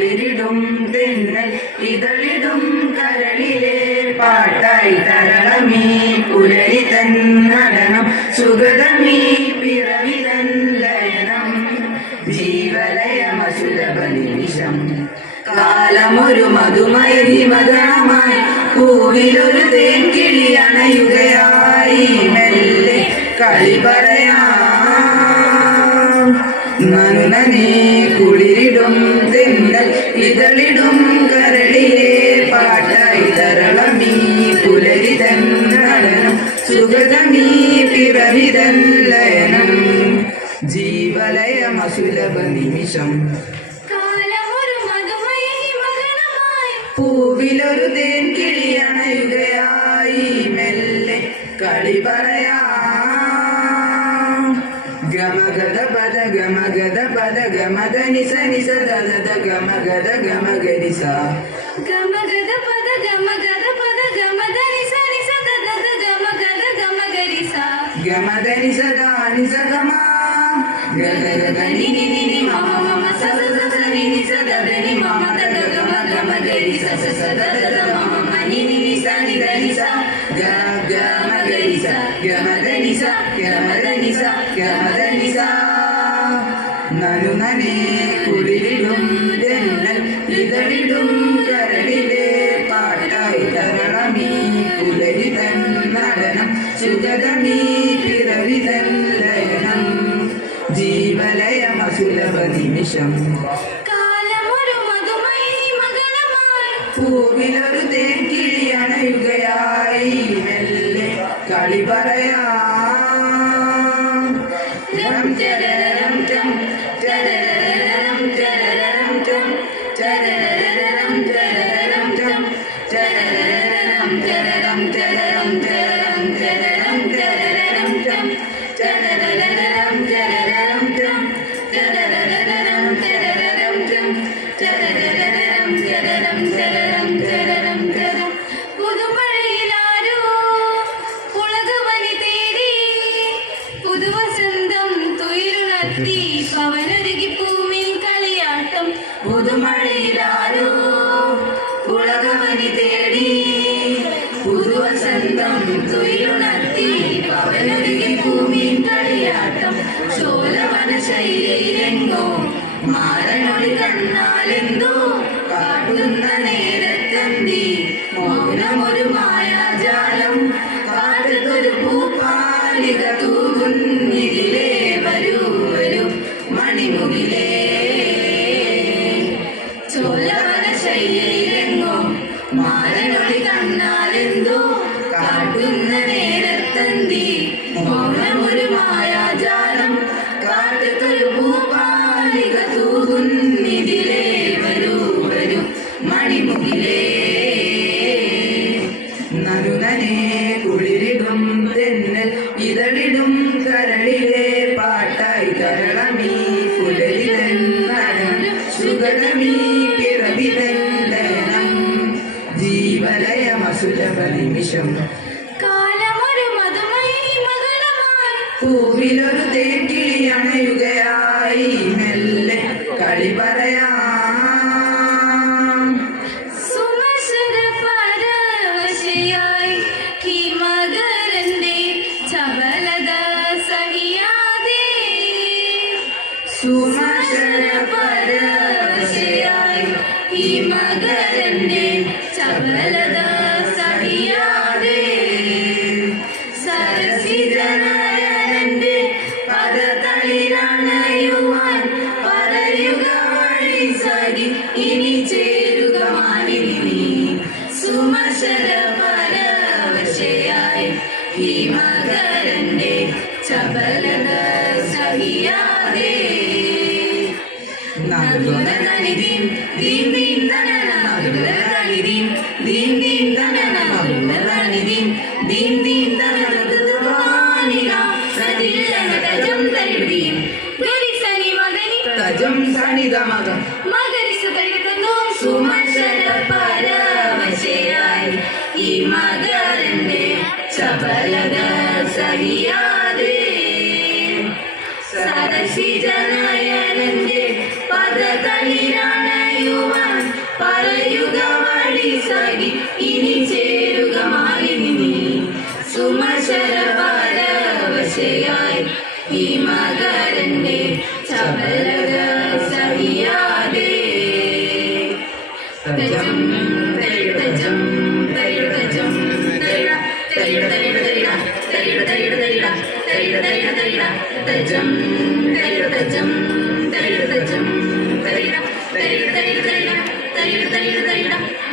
കുളിരിടും തെന്നൽ ഇതളിടും കരളിലെ പാട്ടായി തരളമീ പുലരി തൻ നടനം സുഗതമീ പിറവി തൻ ലയനം ജീവലയമസുലഭ നിമിഷം കാലമൊരു മധുമയ ഹിമഗണമായി പൂവിലൊരു തേൻകിളി അണയുകയായി മെല്ലെ കളി പറയാം നനുനനെ കുളിരിടും തെന്നൽ ഇതളിടും കരളിലെ പാട്ടായി തരളമീ പുലരി തൻ നടനം സുഗതമീ പിറവി തൻ ലയനം ജീവലയമസുലഭ നിമിഷം പൂവിലൊരു തേൻകിളി അണയുകയായി മെല്ലെ കളി പറയാം ഗമഗദ പദ ഗമഗദ പദ ഗമദ നിസ നിസ ദദ ഗമഗദ ഗമഗരിസ ഗമഗദ പദ ഗമഗദ പദ ഗമദ നിസ നിസ ദദ ഗമഗദ ഗമഗരിസ ഗമദ നിസ ദാനി സ ഗമ ഗദ ഗദ നി നി നി നി മമ മമ സ സ സ നി നി സ ദദ നി മമ ദദ ഗമ ഗമഗരിസ സ സ ദദ മമ മ നി നി നി സ നി ദ നി സ ഗ ഗമഗരിസ ഗമദ നിസ ഗമദ നിസ ഗമദ നിസ നനുനനെ കുളിരിടും തെന്നൽ ഇതളിടും കരളിലെ പാട്ടായി തരളമീ പുലരി തൻ നടനം സുഗതമീ പിറവി തൻ ലയനം ജീവലയമസുലഭ നിമിഷം കാലമൊരു മധുമയ ഹിമഗണമായി പൂവിലൊരു തേൻകിളി അണയുകയായി മെല്ലെ കളി പറയാം രം ചരരം ചം ചരരം ചരരം ചം ചരരം ചരരം ചം ചരരം ചരരം ചരരം ചരരം ചരരം ചരരം ചം ചരരം ചരരം ചം ചരരം ചരരം ചം ചരരം ചരരം ചരരം ചരരം ചരം പുതുമഴയിലാരോ ഉലകവനി തേടി പുതുവസന്തം തുയിലുണർത്തി പവനൊരുകി പൂമിൽ കളിയാട്ടം പുതുമഴയിലാരോ ഉലകവനി തേടി പുതുവസന്തം തുയിലുണർത്തി പവനൊരുകി ഭൂമി കളിയാട്ടം ചോലവന ശൈലിയിലെങ്ങോ മാരനൊളി കണ്ണാലെന്തോ കാട്ടുന്ന നേരത്തന്തി മൗനമൊരു മായാജാലം കാട്ടത്തൊരു പൂപ്പാലിക തൂകുന്നിതിലേ വരൂ വരൂ മണിമുകിലേ ചോലവന ശൈലിയിലെങ്ങോ മാരനൊളി കണ്ണാലെന്തോ കാട്ടുന്ന നേരത്തന്തി മൗനമൊരു മായാജാലം കാട്ടത്തൊരു പൂപ്പാലിക തൂകുന്നിതിലേ വരൂ വരൂ മണിമുകിലേ നനുനനെ കുളിരിടും തെന്നൽ ഇതളിടും കരളിലെ പാട്ടായി തരളമീ പുലരി തൻ നടനം സുഗതമീ പിറവി തൻ ലയനം ജീവലയമസുലഭ നിമിഷം കാലമൊരു മധുമയ ഹിമഗണമായി പൂവിലൊരു തേൻകിളി അണയുകയായി മെല്ലെ കളി പറയാം സുമസുര പരവശയായി ഹിമഗരന്റെ ചപലത സഹിയാതെ സുമശര പരവശയായി ഹിമഗരന്റെ ചപലത സഹിയാതെ സരസിജനയനന്റെ പദതളിരണയുവാൻ പറയുക വഴി സഖി ഇനി ചേരുക മാലിനി സുമശര പരവശയായി ഹിമഗരന്റെ ചപലത സഹിയാതെ നഗുണനിധിം ദീം ദീം ദനന നഗുണനിധിം ദീം ദീം ദനന നഗുണനിധിം ദീം ദീം ദനന ദുർവാനിന സദില്ലന തജം തരിദീം ഗരിസനി മദനി തജം സനിദമകം മകരിസ തരിക്കുന്നു സുമശര പരവശയായി ഹിമഗരന്റെ ചപലത സഹിയാതെ സരസിജനയനന്റെ പദതളിരണയുവാൻ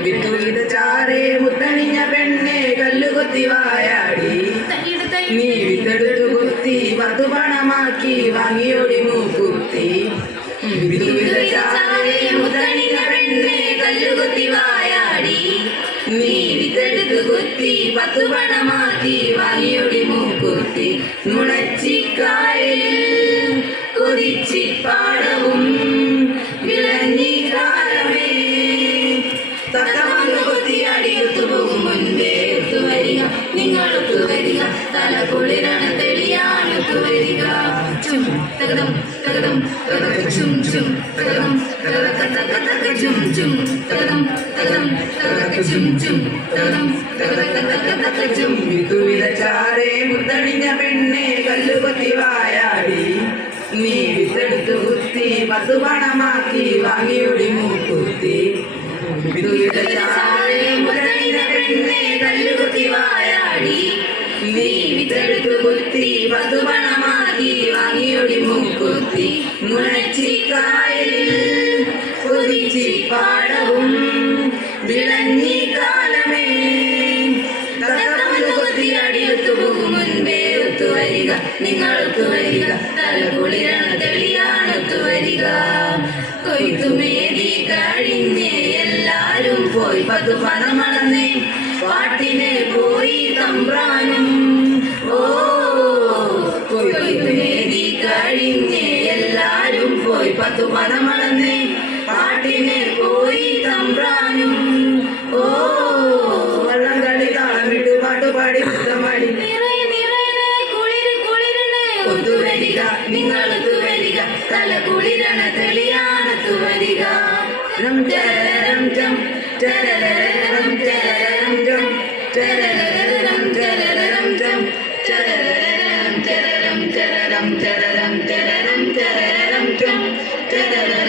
വിത്തുവിത ചാറേ മുത്തണിഞ്ഞ പെണ്ണെ കല്ലുകൊത്തി വായാടി നീ വിത്തെടുത്തു കുത്തി 10 പണമാക്കി വാങ്ങിയോടി മൂക്കുത്തി വിത്തുവിത ചാറേ മുത്തണിഞ്ഞ പെണ്ണെ കല്ലുകൊത്തി വായാടി നീ വിത്തെടുത്തു കുത്തി 10 പണമാക്കി വാങ്ങിയോടി മൂക്കുത്തി നുണച്ചിക്കായലിൽ കൊതിച്ചിപ്പാടവും വിളഞ്ഞി കാലമേ തത്തമന്ന് കൊത്തിയാടി ഒത്തുപോകും മുൻപേ ഒത്തുവരിക നിങ്ങൾ ഒത്തുവരിക തല കുളിരാണ് തെളിയാണ് ഒത്തുവരിക ചും തകതം തകതം തകതം ചും ചും തകതം തകതക തകതക ചും ചും തകതം തകതം തകതക ചും ചും തകതം തകതക തകതക ചും വിത്തുവിത ചാറേ മുത്തണിഞ്ഞ പെണ്ണെ കല്ലുകൊത്തി വായാടി നീ വിത്തെടുത്തു കുത്തി 10 പണമാക്കി വാങ്ങിയൊടി മൂക്കുത്തി വിത്തുവിത ചാറേ മുത്തണിഞ്ഞ പെണ്ണെ കല്ലുകൊത്തി വായാടി നീ വിത്തെടുത്തു കുത്തി 10 പണമാക്കി വാങ്ങിയൊടി മൂക്കുത്തി നുണച്ചിക്കായലിൽ കൊതിച്ചിപ്പാടവും വിളഞ്ഞി കാലമേ തത്തമന്ന് കൊത്തിയാടി ഒത്തുപോകും മുൻപേ ഒത്തുവരിക നിങ്ങൾ ഒത്തുവരിക തല കുളിരാണ് തെളിയാണ് ഒത്തുവരിക കൊയ്ത്തുമേരി കഴിഞ്ഞേ എല്ലാരും പോയി 10 പണമടന്നേ പാട്ടിനെ പോയി തമ്പ്രാനും ഓ കൊയ്ത്തുമേരി കഴിഞ്ഞേ എല്ലാരും പോയി 10 പണമടന്നേ പാട്ടിനെ പോയി തമ്പ്രാനും ഓ വള്ളം കളി താളമിട്ടു പാട്ടുപാടി പുത്തമാടി ഒത്തുവരിക നിങ്ങൾ ഒത്തുവരിക തല കുളിരണ തെളിയാണ് ഒത്തുവരിക രം ചരരം ചം ചരരം ചരരം ചം ചരരം ചരരം ചം ചരരം ചരരം ചരരം ചരരം ചരരം ചരരം ചം ചരരം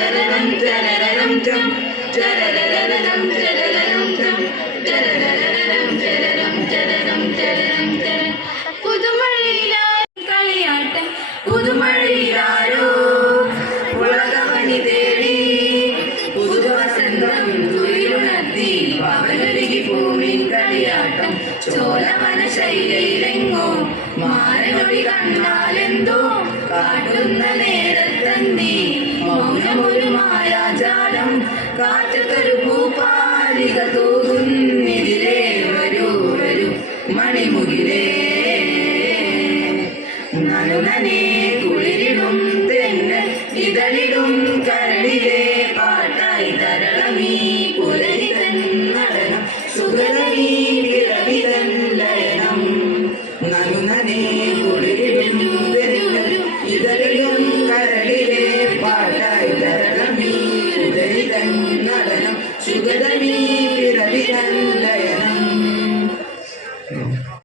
ചരരം ചം ചരരം ചരരം ചം ചരരം ചരരം ചരരം ചരരം ചരം കളിയാട്ടം പുതുമഴയിലാരോ ഉലകമണി തേടി പുതുവസന്തം തുയിലുണർത്തി പകലൊരുകി ഭൂമിൻ കളിയാട്ടം ചോലവന ശൈലയിലെങ്ങോ മാരനൊഴി കണ്ടാലെന്തോ കാട്ടുന്ന നേരത്തന്തി മൗനമൊരു മായാജാലം കാറ്റത്തൊരു ഭൂപാലിക തൂകുന്നിതിലേ വരൂ വരൂ മണിമുകിലേ നനുനനെ കുളിരിടും തെന്നൽ ഇതളിടും കരളിലെ പാട്ടായി തരളമീ പുലരിതൻ നടനം സുഗതമീ പിറവിതൻ ലയനം നനുനനെ കുളിരിടും തെന്നൽ ഇതളിടും കരളിലെ പാട്ടായി തരളമീ പുലരിതൻ നടനം സുഗതമീ